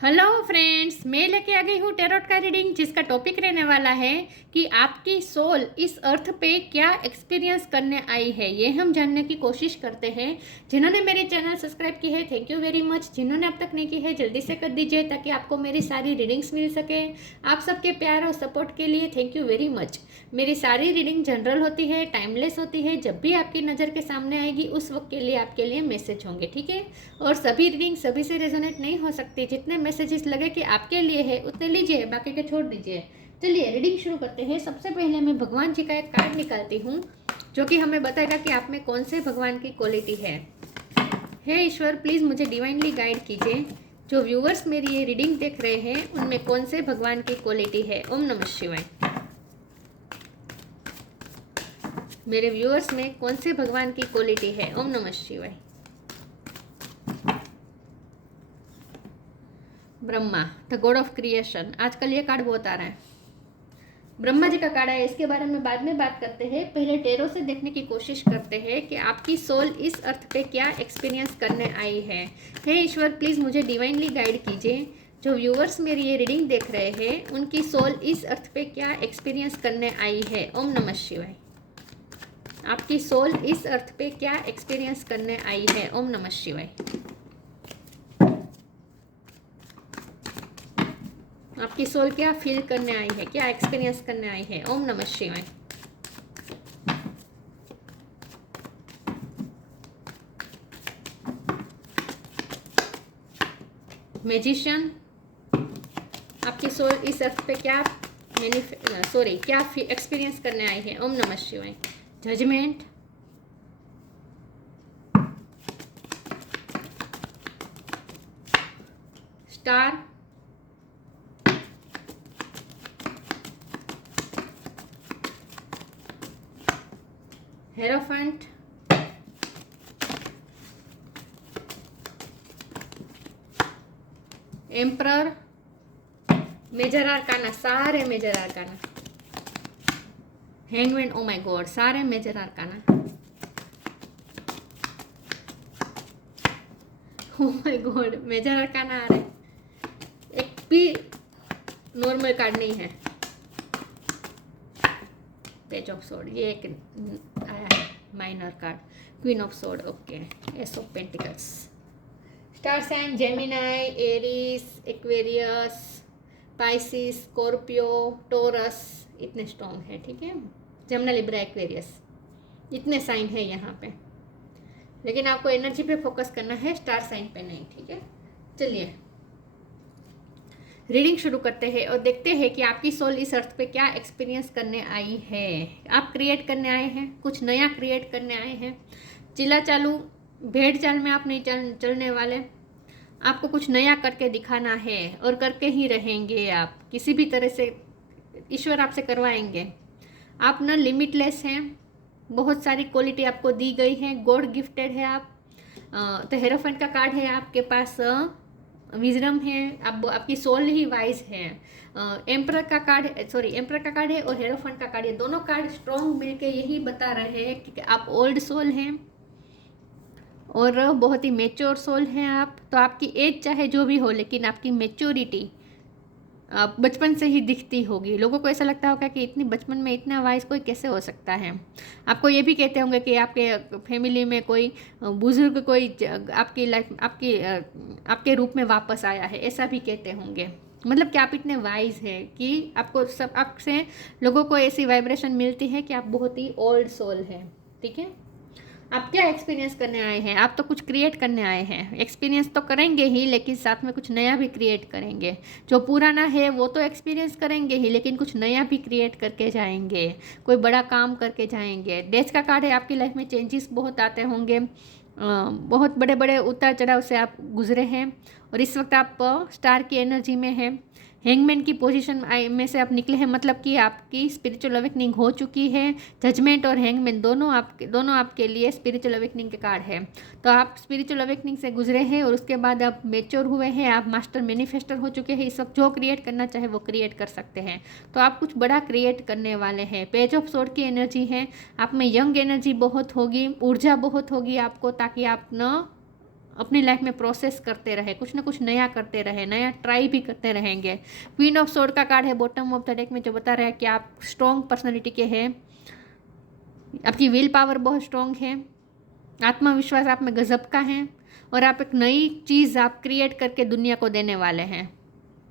Hello friends, मैं लेके आ गई हूँ टैरोट का रीडिंग, जिसका टॉपिक रहने वाला है कि आपकी सोल इस अर्थ पे क्या एक्सपीरियंस करने आई है। ये हम जानने की कोशिश करते हैं। जिन्होंने मेरे चैनल सब्सक्राइब की है, थैंक यू वेरी मच। जिन्होंने अब तक नहीं की है, जल्दी से कर दीजिए ताकि आपको मेरी सारी रीडिंग्स मिल सके। आप सबके प्यार और सपोर्ट के लिए थैंक यू वेरी मच। मेरी सारी रीडिंग जनरल होती है, टाइमलेस होती है। जब भी आपकी नज़र के सामने आएगी उस वक्त के लिए आपके लिए मैसेज होंगे, ठीक है। और सभी रीडिंग सभी से रेजोनेट नहीं हो सकती। जितने मैसेजेस लगे कि आपके लिए है उतने लीजिए, बाकी के छोड़ दीजिए। चलिए रीडिंग शुरू करते हैं। सबसे पहले मैं भगवान जी का एक कार्ड निकालती हूँ जो कि हमें बताएगा कि आप में कौन से भगवान की क्वालिटी है। हे ईश्वर, प्लीज़ मुझे डिवाइनली गाइड कीजिए। जो व्यूअर्स मेरी ये रीडिंग देख रहे हैं उनमें कौन से भगवान की क्वालिटी है। ओम नमः शिवाय। मेरे व्यूअर्स में कौन से भगवान की क्वालिटी है। ओम नमः शिवाय। Brahma, the God of creation. आजकल ये कार्ड बहुत आ रहा है। ब्रह्मा जी का कार्ड है, इसके बारे में बाद में बात करते हैं। पहले टेरो से देखने की कोशिश करते हैं कि आपकी सोल इस अर्थ पे क्या एक्सपीरियंस करने आई है। हे ईश्वर, प्लीज़ मुझे डिवाइनली गाइड कीजिए। जो व्यूअर्स मेरी ये रीडिंग देख रहे हैं उनकी सोल इस अर्थ पे क्या एक्सपीरियंस करने आई है। ओम नमः शिवाय। आपकी सोल इस अर्थ पे क्या एक्सपीरियंस करने आई है। ओम नमः शिवाय। आपकी सोल क्या फील करने आई है, क्या एक्सपीरियंस करने आई है। ओम नमः शिवाय। मैजिशियन, आपकी सोल इस अर्थ पे क्या क्या एक्सपीरियंस करने आई है। ओम नमः शिवाय। Judgement, star, hierophant, emperor, major arcana, सारे major arcana, hangman, oh my god, सारे major arcana. Oh my god, major arcana आ रहे हैं। एक भी नॉर्मल कार्ड नहीं है। पेज ऑफ सोर्ड, ये एक आया है minor card. Queen of sword, okay. Ace of pentacles. Star sign Gemini, Aries, Aquarius, Pisces, Scorpio, Taurus, इतने स्ट्रॉन्ग है, ठीक है। जमना, लिब्रा, एक्वेरियस, इतने साइन है यहाँ पे। लेकिन आपको एनर्जी पे फोकस करना है, स्टार साइन पे नहीं, ठीक है। चलिए रीडिंग शुरू करते हैं और देखते हैं कि आपकी सोल इस अर्थ पे क्या एक्सपीरियंस करने आई है। आप क्रिएट करने आए हैं, कुछ नया क्रिएट करने आए हैं। चिल्ला चालू भेड़ चाल में आप नहीं चलने वाले। आपको कुछ नया करके दिखाना है और करके ही रहेंगे। आप किसी भी तरह से ईश्वर आपसे करवाएंगे। आप न लिमिटलेस हैं, बहुत सारी क्वालिटी आपको दी गई है, गॉड गिफ्टेड है आप। तो हेरोफेंट का कार्ड है आपके पास, विजडम है, आपकी सोल ही वाइज है। एम्परर का कार्ड है और हेरोफेंट का कार्ड है। दोनों कार्ड स्ट्रॉन्ग मिलके यही बता रहे हैं कि आप ओल्ड सोल हैं और बहुत ही मेच्योर सोल हैं आप। तो आपकी एज चाहे जो भी हो, लेकिन आपकी मेच्योरिटी बचपन से ही दिखती होगी। लोगों को ऐसा लगता होगा कि इतनी बचपन में इतना वाइज कोई कैसे हो सकता है। आपको ये भी कहते होंगे कि आपके फैमिली में कोई बुजुर्ग कोई आपकी लाइफ आपके रूप में वापस आया है, ऐसा भी कहते होंगे। मतलब कि आप इतने वाइज हैं कि आपको सब आपसे लोगों को ऐसी वाइब्रेशन मिलती है कि आप बहुत ही ओल्ड सोल हैं, ठीक है। आप क्या एक्सपीरियंस करने आए हैं? आप तो कुछ क्रिएट करने आए हैं। एक्सपीरियंस तो करेंगे ही, लेकिन साथ में कुछ नया भी क्रिएट करेंगे। जो पुराना है वो तो एक्सपीरियंस करेंगे ही, लेकिन कुछ नया भी क्रिएट करके जाएंगे, कोई बड़ा काम करके जाएंगे। डेथ का कार्ड है, आपकी लाइफ में चेंजेस बहुत आते होंगे। बहुत बड़े बड़े उतार चढ़ाव से आप गुजरे हैं और इस वक्त आप स्टार की एनर्जी में हैं। हैंगमैन की पोजीशन में से आप निकले हैं, मतलब कि आपकी स्पिरिचुअल अवेकनिंग हो चुकी है। जजमेंट और हैंगमैन दोनों आपके लिए स्पिरिचुअल अवेकनिंग के कार्ड है। तो आप स्पिरिचुअल अवेकनिंग से गुजरे हैं और उसके बाद आप मेच्योर हुए हैं, आप मास्टर मैनिफेस्टर हो चुके हैं। इस वक्त जो क्रिएट करना चाहे वो क्रिएट कर सकते हैं। तो आप कुछ बड़ा क्रिएट करने वाले हैं। पेज ऑफ सोर्ड की एनर्जी है, आप में यंग एनर्जी बहुत होगी, ऊर्जा बहुत होगी आपको, ताकि आप न अपनी लाइफ में प्रोसेस करते रहे, कुछ ना कुछ नया करते रहे, नया ट्राई भी करते रहेंगे। क्वीन ऑफ सोर्ड का कार्ड है बॉटम ऑफ द डेक में, जो बता रहा है कि आप स्ट्रॉन्ग पर्सनैलिटी के हैं, आपकी विल पावर बहुत स्ट्रॉन्ग है, आत्मविश्वास आप में गजब का है, और आप एक नई चीज़ आप क्रिएट करके दुनिया को देने वाले हैं।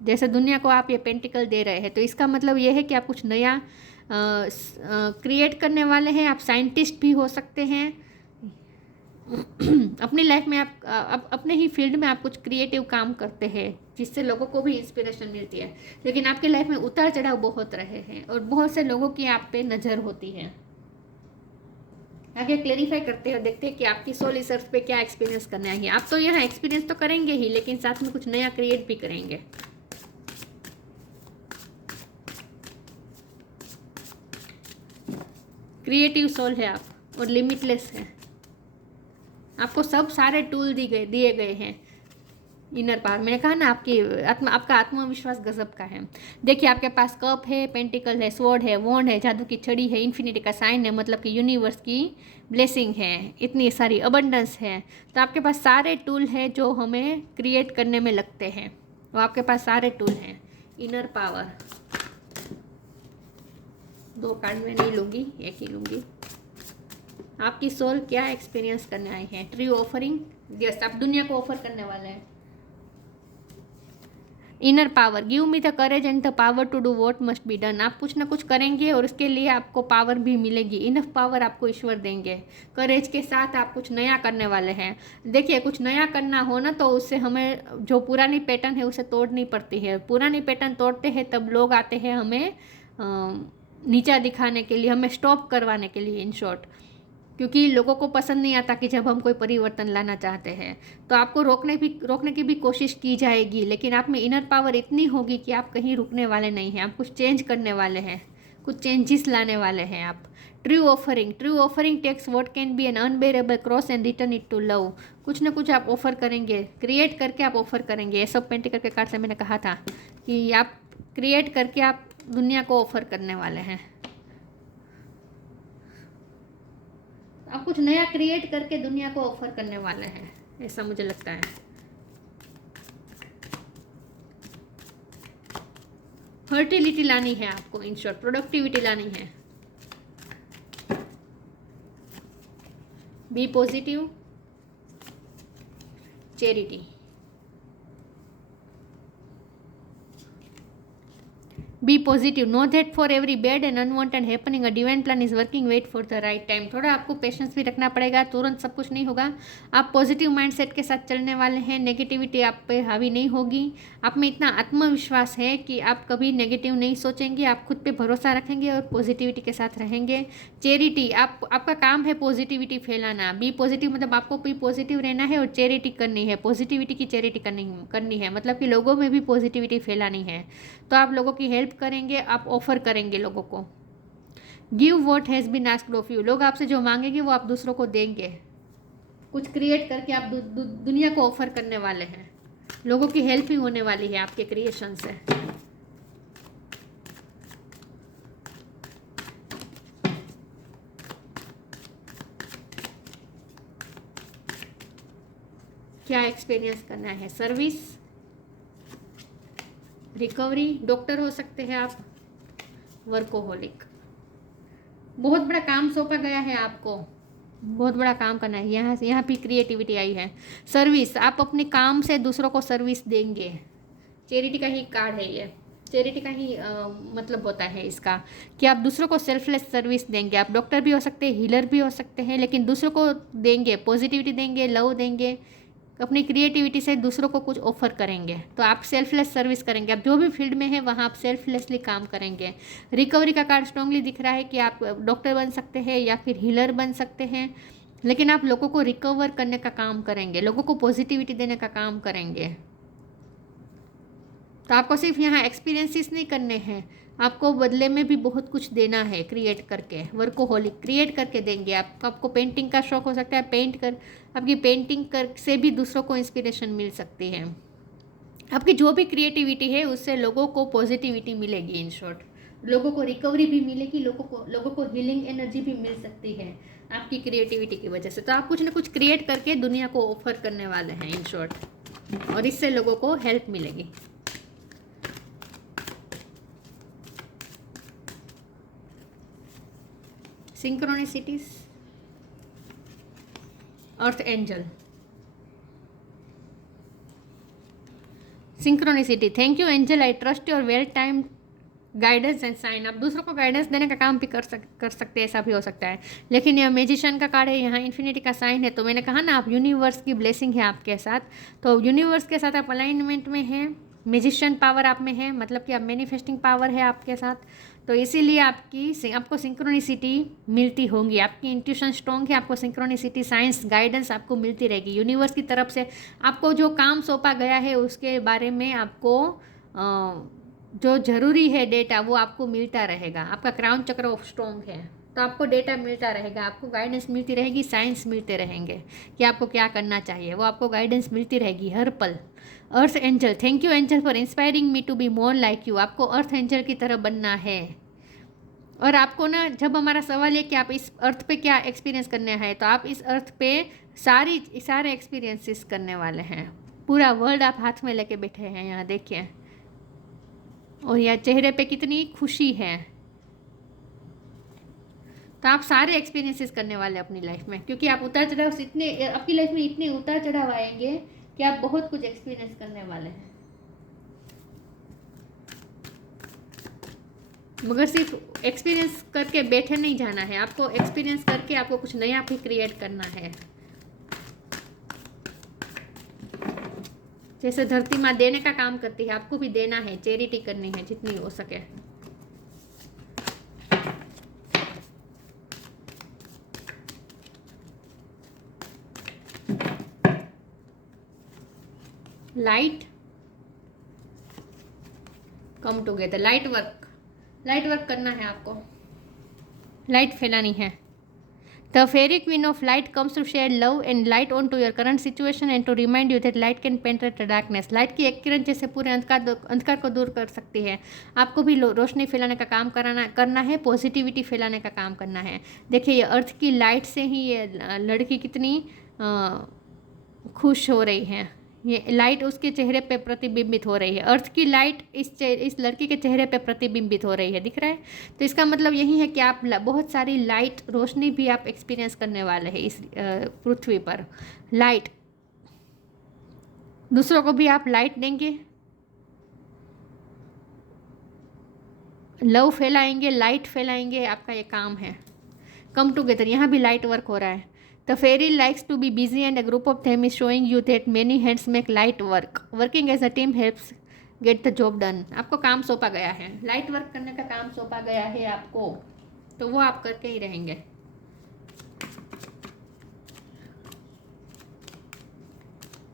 जैसे दुनिया को आप ये पेंटिकल दे रहे हैं, तो इसका मतलब ये है कि आप कुछ नया क्रिएट करने वाले हैं। आप साइंटिस्ट भी हो सकते हैं। अपनी लाइफ में आप अपने ही फील्ड में आप कुछ क्रिएटिव काम करते हैं जिससे लोगों को भी इंस्पिरेशन मिलती है। लेकिन आपके लाइफ में उतार चढ़ाव बहुत रहे हैं और बहुत से लोगों की आप पे नज़र होती है। आगे क्लेरिफाई करते हैं और देखते हैं कि आपकी सोल इस अर्थ पे क्या एक्सपीरियंस करना है। आप तो यहाँ एक्सपीरियंस तो करेंगे ही, लेकिन साथ में कुछ नया क्रिएट भी करेंगे। क्रिएटिव सोल है आप और लिमिटलेस है। आपको सब सारे टूल दिए गए हैं। इनर पावर, मैंने कहा ना, आपका आत्मविश्वास गजब का है। देखिए आपके पास कप है, पेंटिकल है, स्वॉर्ड है, वॉन्ड है, जादू की छड़ी है, इन्फिनिटी का साइन है, मतलब कि यूनिवर्स की ब्लेसिंग है, इतनी सारी अबंडेंस है। तो आपके पास सारे टूल हैं जो हमें क्रिएट करने में लगते हैं, वो आपके पास सारे टूल हैं। इनर पावर, 2 कार्ड में नहीं लूँगी, एक ही लूँगी। आपकी सोल क्या एक्सपीरियंस करने आई है? ट्री ऑफरिंग, यस, आप दुनिया को ऑफर करने वाले हैं। Inner power, give me the courage and the power to do what must be done. आप कुछ ना कुछ करेंगे और उसके लिए आपको पावर भी मिलेगी। इनफ पावर आपको ईश्वर देंगे। करेज के साथ आप कुछ नया करने वाले हैं। देखिए कुछ नया करना हो ना, तो उससे हमें जो पुरानी पैटर्न है उसे तोड़नी पड़ती है। पुरानी पैटर्न तोड़ते हैं तब लोग आते हैं हमें नीचा दिखाने के लिए, हमें स्टॉप करवाने के लिए, इन शॉर्ट। क्योंकि लोगों को पसंद नहीं आता कि जब हम कोई परिवर्तन लाना चाहते हैं, तो आपको रोकने की भी कोशिश की जाएगी। लेकिन आप में इनर पावर इतनी होगी कि आप कहीं रुकने वाले नहीं हैं। आप कुछ चेंज करने वाले हैं, कुछ चेंजेस लाने वाले हैं आप। True offering takes what can be an unbearable cross and return it to love. कुछ ना कुछ आप ऑफर करेंगे, क्रिएट करके आप ऑफर करेंगे। ये सब पेंटिकल के कार्ड से मैंने कहा था कि आप क्रिएट करके आप दुनिया को ऑफर करने वाले हैं। आप कुछ नया क्रिएट करके दुनिया को ऑफर करने वाले हैं, ऐसा मुझे लगता है। फर्टिलिटी लानी है आपको, इन शॉर्ट प्रोडक्टिविटी लानी है। Be positive, charity. Be positive, know that for every bad and unwanted happening a divine plan is working, wait for the right time. थोड़ा आपको पेशेंस भी रखना पड़ेगा, तुरंत सब कुछ नहीं होगा। आप पॉजिटिव माइंडसेट के साथ चलने वाले हैं, नेगेटिविटी आप पे हावी नहीं होगी। आप में इतना आत्मविश्वास है कि आप कभी नेगेटिव नहीं सोचेंगे, आप खुद पे भरोसा रखेंगे और पॉजिटिविटी के साथ रहेंगे। चैरिटी, आपका काम है पॉजिटिविटी फैलाना। बी पॉजिटिव मतलब आपको भी पॉजिटिव रहना है और चैरिटी करनी है, पॉजिटिविटी की चैरिटी करनी है, मतलब कि लोगों में भी पॉजिटिविटी फैलानी है। तो आप लोगों की हेल्प करेंगे, आप ऑफर करेंगे लोगों को। Give what has been asked of you, लोग आपसे जो मांगेंगे वो आप दूसरों को देंगे। कुछ क्रिएट करके आप दुनिया को ऑफर करने वाले हैं। लोगों की हेल्प ही होने वाली है आपके क्रिएशन से। क्या एक्सपीरियंस करना है? सर्विस, रिकवरी, डॉक्टर हो सकते हैं आप, वर्कोहोलिक। बहुत बड़ा काम सौंपा गया है आपको, बहुत बड़ा काम करना है। यहाँ भी क्रिएटिविटी आई है। सर्विस, आप अपने काम से दूसरों को सर्विस देंगे। चैरिटी का ही कार्ड है ये, चैरिटी का ही मतलब होता है इसका कि आप दूसरों को सेल्फलेस सर्विस देंगे। आप डॉक्टर भी हो सकते हैं, हीलर भी हो सकते हैं, लेकिन दूसरों को देंगे, पॉजिटिविटी देंगे, लव देंगे, अपनी क्रिएटिविटी से दूसरों को कुछ ऑफर करेंगे। तो आप सेल्फलेस सर्विस करेंगे। आप जो भी फील्ड में है वहाँ आप सेल्फलेसली काम करेंगे। रिकवरी का कार्ड स्ट्रांगली दिख रहा है कि आप डॉक्टर बन सकते हैं या फिर हीलर बन सकते हैं, लेकिन आप लोगों को रिकवर करने का काम करेंगे, लोगों को पॉजिटिविटी देने का काम करेंगे। तो आपको सिर्फ यहाँ एक्सपीरियंसेस नहीं करने हैं, आपको बदले में भी बहुत कुछ देना है क्रिएट करके। वर्कोहोलिक, क्रिएट करके देंगे। आपको पेंटिंग का शौक हो सकता है, आपकी पेंटिंग से भी दूसरों को इंस्पिरेशन मिल सकती है। आपकी जो भी क्रिएटिविटी है उससे लोगों को पॉजिटिविटी मिलेगी। इन शॉर्ट, लोगों को रिकवरी भी मिलेगी, लोगों को हीलिंग एनर्जी भी मिल सकती है। आपकी क्रिएटिविटी की वजह से। तो आप कुछ ना कुछ क्रिएट करके दुनिया को ऑफर करने वाले हैं इन शॉर्ट, और इससे लोगों को हेल्प मिलेगी। Synchronicities, earth angel, synchronicity. Thank you angel, I trust your well time guidance and sign. आप दूसरों को गाइडेंस देने का काम भी कर सकते हैं, ऐसा भी हो सकता है। लेकिन यह मैजिशियन का कार्ड है, यहाँ इन्फिनिटी का साइन है। तो मैंने कहा ना, आप यूनिवर्स की ब्लेसिंग है आपके साथ, तो यूनिवर्स के साथ आप अलाइनमेंट में हैं। मैजिशियन पावर आप में है, मतलब कि आप मैनिफेस्टिंग पावर है आपके साथ, तो इसीलिए आपको सिंक्रोनिसिटी मिलती होंगी। आपकी इंट्यूशन स्ट्रॉन्ग है, आपको सिंक्रोनिसिटी, साइंस, गाइडेंस आपको मिलती रहेगी यूनिवर्स की तरफ से। आपको जो काम सौंपा गया है उसके बारे में आपको जो ज़रूरी है डेटा, वो आपको मिलता रहेगा। आपका क्राउन चक्र स्ट्रॉन्ग है, तो आपको डेटा मिलता रहेगा, आपको गाइडेंस मिलती रहेगी, साइंस मिलते रहेंगे कि आपको क्या करना चाहिए, वो आपको गाइडेंस मिलती रहेगी हर पल। Earth angel, thank you angel for inspiring me to be more like you. आपको अर्थ एंजल की तरह बनना है। और आपको ना, जब हमारा सवाल है कि आप इस अर्थ पे क्या एक्सपीरियंस करने हैं, तो आप इस अर्थ पे सारे एक्सपीरियंसेस करने वाले हैं। पूरा वर्ल्ड आप हाथ में लेके बैठे हैं, यहाँ देखिए, और यहाँ चेहरे पे कितनी खुशी है। तो आप सारे एक्सपीरियंसेस करने वाले हैं अपनी लाइफ में, क्योंकि आप उतार चढ़ाव से इतने, आपकी लाइफ में इतने उतार चढ़ाव आएंगे कि आप बहुत कुछ एक्सपीरियंस करने वाले हैं। मगर सिर्फ एक्सपीरियंस करके बैठे नहीं जाना है, आपको एक्सपीरियंस करके आपको कुछ नया भी क्रिएट करना है। जैसे धरती माँ देने का काम करती है, आपको भी देना है, चैरिटी करनी है जितनी हो सके। Light come together, light work करना है, आपको लाइट फैलानी है। The fairy queen of light comes to share love and light on to your current situation and to remind you that light can penetrate the darkness. Light की एक किरण जैसे पूरे अंधकार को दूर कर सकती है। आपको भी रोशनी फैलाने का काम करना है, पॉजिटिविटी फैलाने का काम करना है। देखिए, ये अर्थ की लाइट से ही ये लड़की कितनी खुश हो रही है। ये लाइट उसके चेहरे पे प्रतिबिंबित हो रही है। अर्थ की लाइट इस लड़की के चेहरे पे प्रतिबिंबित हो रही है, दिख रहा है। तो इसका मतलब यही है कि आप बहुत सारी लाइट, रोशनी भी आप एक्सपीरियंस करने वाले हैं इस पृथ्वी पर। लाइट, दूसरों को भी आप लाइट देंगे, लव फैलाएंगे, लाइट फैलाएंगे, आपका ये काम है। कम टुगेदर, यहाँ भी लाइट वर्क हो रहा है। The fairy likes to be busy and a group of them is showing you that many hands make light work. Working as a team helps get the job done. आपको काम सौंपा गया है, light work करने का काम सौंपा गया है आपको, तो वो आप करके ही रहेंगे।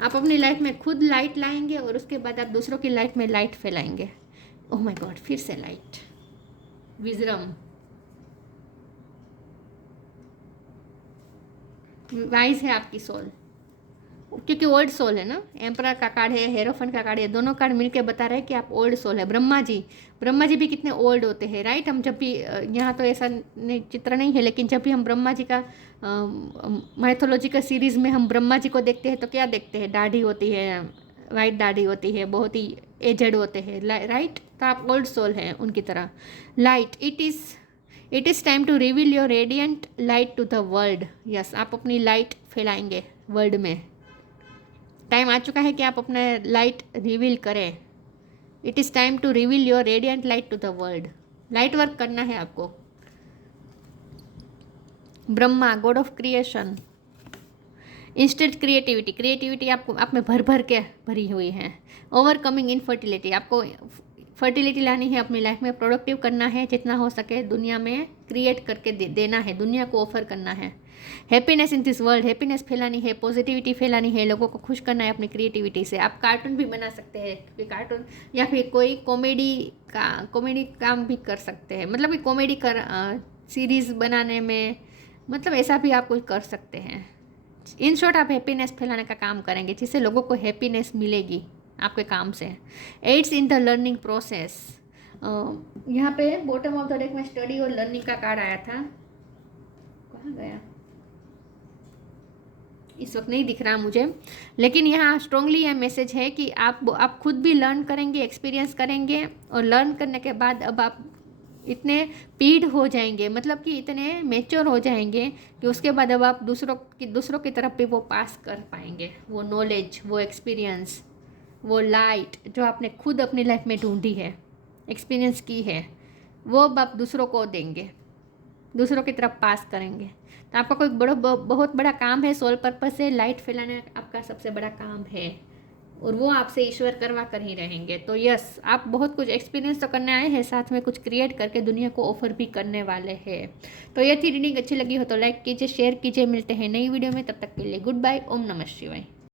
आप अपनी लाइफ में खुद लाइट लाएंगे और उसके बाद आप दूसरों की लाइफ में लाइट फैलाएंगे। ओह माय गॉड, फिर से लाइट, विजडम, वाइज है आपकी सोल, क्योंकि ओल्ड सोल है ना। एम्परर का कार्ड है, हेरोफन का कार्ड है, दोनों कार्ड मिलके बता रहे हैं कि आप ओल्ड सोल है। ब्रह्मा जी भी कितने ओल्ड होते हैं, राइट। हम जब भी, यहाँ तो ऐसा नहीं, चित्र नहीं है, लेकिन जब भी हम ब्रह्मा जी का माइथोलॉजी का सीरीज़ में हम ब्रह्मा जी को देखते हैं तो क्या देखते हैं, दाढ़ी होती है, वाइट दाढ़ी होती है, बहुत ही एजड होते हैं, राइट। तो आप ओल्ड सोल हैं उनकी तरह। Light, it is time to reveal your radiant light to the world. Yes, आप अपनी लाइट फैलाएंगे वर्ल्ड में। टाइम आ चुका है कि आप अपना लाइट रिवील करें। It is time to reveal your radiant light to the world. Light work करना है आपको। Brahma, god of creation, instant creativity आपको आप में भर के भरी हुई है। ओवरकमिंग इनफर्टिलिटी, आपको फर्टिलिटी लानी है अपनी लाइफ में, प्रोडक्टिव करना है, जितना हो सके दुनिया में क्रिएट करके देना है, दुनिया को ऑफर करना है। Happiness in this world, happiness फैलानी है, पॉजिटिविटी फैलानी है, लोगों को खुश करना है अपनी क्रिएटिविटी से। आप कार्टून भी बना सकते हैं, क्योंकि कार्टून या फिर कोई कॉमेडी काम भी कर सकते हैं, मतलब कि कॉमेडी सीरीज़ बनाने में, मतलब ऐसा भी आप कुछ कर सकते हैं। इन शॉर्ट, आप हैप्पीनेस फैलाने का काम करेंगे, जिससे लोगों को हैप्पीनेस मिलेगी आपके काम से। Aids in the learning process, यहाँ पे बॉटम ऑफ द डेक में स्टडी और लर्निंग का कार्ड आया था, कहाँ गया, इस वक्त नहीं दिख रहा मुझे, लेकिन यहाँ स्ट्रांगली यह मैसेज है कि आप खुद भी लर्न करेंगे, एक्सपीरियंस करेंगे, और लर्न करने के बाद अब आप इतने पीड हो जाएंगे, मतलब कि इतने मेच्योर हो जाएंगे कि उसके बाद अब आप दूसरों की तरफ भी वो पास कर पाएंगे, वो नॉलेज, वो एक्सपीरियंस, वो लाइट जो आपने खुद अपनी लाइफ में ढूंढी है, एक्सपीरियंस की है, वो अब आप दूसरों को देंगे, दूसरों की तरफ पास करेंगे। तो आपका कोई बहुत बड़ा काम है, सोल पर्पस से लाइट फैलाना आपका सबसे बड़ा काम है, और वो आपसे ईश्वर करवा कर ही रहेंगे। तो यस, आप बहुत कुछ एक्सपीरियंस तो करने आए हैं, साथ में कुछ क्रिएट करके दुनिया को ऑफर भी करने वाले हैं। तो ये थी रीडिंग, अच्छी लगी हो तो लाइक कीजिए, शेयर कीजिए। मिलते हैं नई वीडियो में, तब तक के लिए गुड बाय। ओम नमः शिवाय।